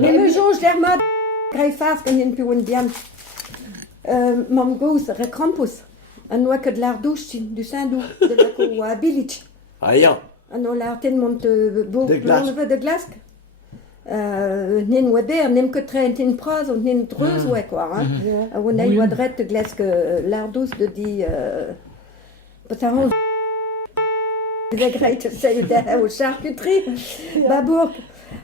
Mais le jour, je l'ai très fast quand il y a une plus bien. Mon gosse, rekrampus. On a que de l'ardouche du Saint-Doux, de la cour Bilic. Ah, ja. On a l'artine monte beau De glace. de glace. Nen Weber, nem que très in prose und nen treuse, ouais, quoi. Hein. On a eu adrette de glace que l'ardouche de dit. Parce que c'est great, c'est au charcuterie. Babourg.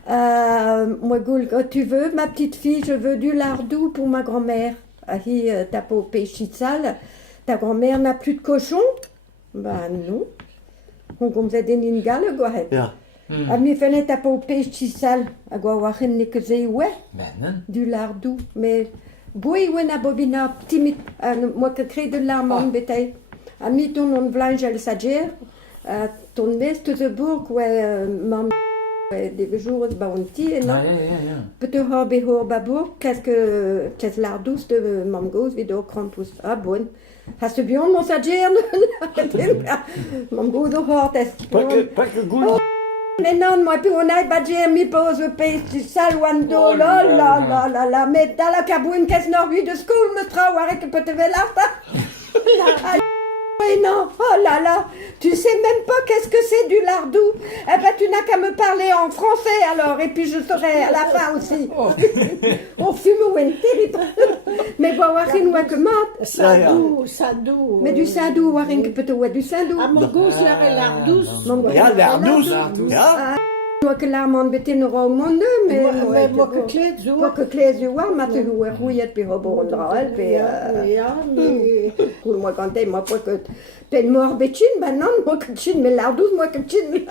Moi, Goul, quand tu veux, ma petite fille, je veux du lardou pour ma grand-mère. Ahi, t'as pas au péché de sale. Ta grand-mère n'a plus de cochon? Ben non. On comme ça des ningales, quoi. Ja. A mi fallait t'as pas au péché de sale. A quoi, wachen ne que c'est ouais. Men, Du lardou. Mais, boy, ouais, na bobina, timide. Moi, que crée de larmes en bétail. A mi ton on blanche, elle s'agère. Ton mest de bourg, ouais, mam. De jours bounty et non peut-être hobby babou qu'est-ce que l'ardous de mangos vidéo crampus ah bon hast du bien mon sagère mangos au hort est Pas que goed. mais non moi puis on a badger mi pose page salwando la la la la la mais dans la cabouine qu'est-ce norvie de school me travaille que peut-être là oui, non, oh là là, tu sais même pas qu'est-ce que c'est du lardou. Eh ben, tu n'as qu'à me parler en français alors, et puis je saurai à la fin aussi. On fume ou une terrible. Mais bon, warin ou que mat. Sadou. Mais du sindou, warin que peut-être ouais, du sindou. À mon gosse, l'ardous. Ja, l'ardous. Ja. Moi que l'armande bête n'aura au monde, mais Moi que clé de moi que clé du war, ma tu ou rouillette puis robot drôle puis moi quand t'es moi pas que peine mort bétine, ben non, moi que chin mais l'ardous, moi que chin mais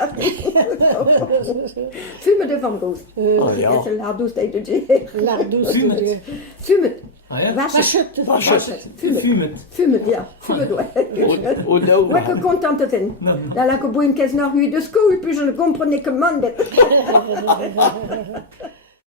fume de femme gauche. C'est l'ardous t'as de dire. L'ardous. Fume. Ah ja? Vachette. Fume, ja. Fume, ouais. Moi que contente t'es. Là, la que boit une caisse nord de school, puis je ne comprenais que monde.